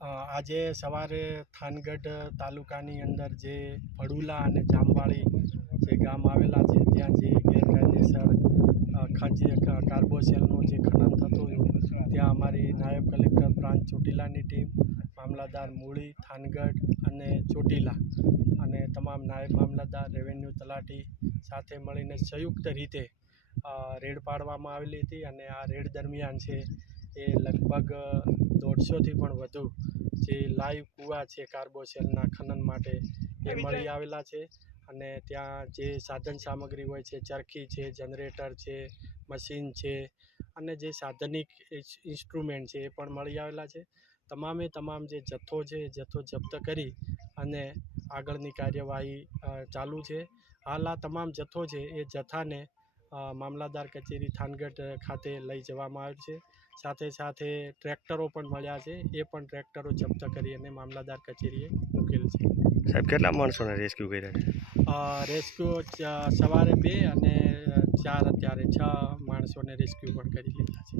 આજે સવારે થાનગઢ તાલુકાની અંદર જે ભડુલા અને જામવાળી જે ગામ આવેલા છે, ત્યાં જે ગેરકાયદેસર ખાંચી કાર્બોસેલનું જે ખનન થતું હતું, ત્યાં અમારી નાયબ કલેક્ટર પ્રાંત ચોટીલાની ટીમ, મામલતદાર મૂળી, થાનગઢ અને ચોટીલા અને તમામ નાયબ મામલતદાર, રેવન્યુ તલાટી સાથે મળીને સંયુક્ત રીતે રેડ પાડવામાં આવેલી હતી અને આ રેડ દરમિયાન છે એ લગભગ દોઢસોથી પણ વધુ જે લાઈવ કૂવા છે કાર્બોસેલના ખનન માટે એ મળી આવેલા છે. અને ત્યાં જે સાધન સામગ્રી હોય છે ચરખી છે જનરેટર છે મશીન છે અને જે સાધનિક ઇન્સ્ટ્રુમેન્ટ છે એ પણ મળી આવેલા છે. તમામે તમામ જે જથ્થો છે એ જથ્થો જપ્ત કરી અને આગળની કાર્યવાહી ચાલુ છે. હાલ આ તમામ જથ્થો છે એ જથ્થાને મામલતદાર કચેરી થાનગઢ ખાતે લઈ જવામાં આવ્યું છે. સાથે સાથે ટ્રેક્ટરો પણ મળ્યા છે. એ પણ ટ્રેક્ટરો જપ્ત કરી અને મામલતદાર કચેરીએ મૂકેલ છે. સાહેબ કેટલા માણસોને રેસ્ક્યુ કર્યા છે? રેસ્ક્યુ સવારે બે અને ચાર અત્યારે છ માણસોને રેસ્ક્યુ પણ કરી લીધા છે.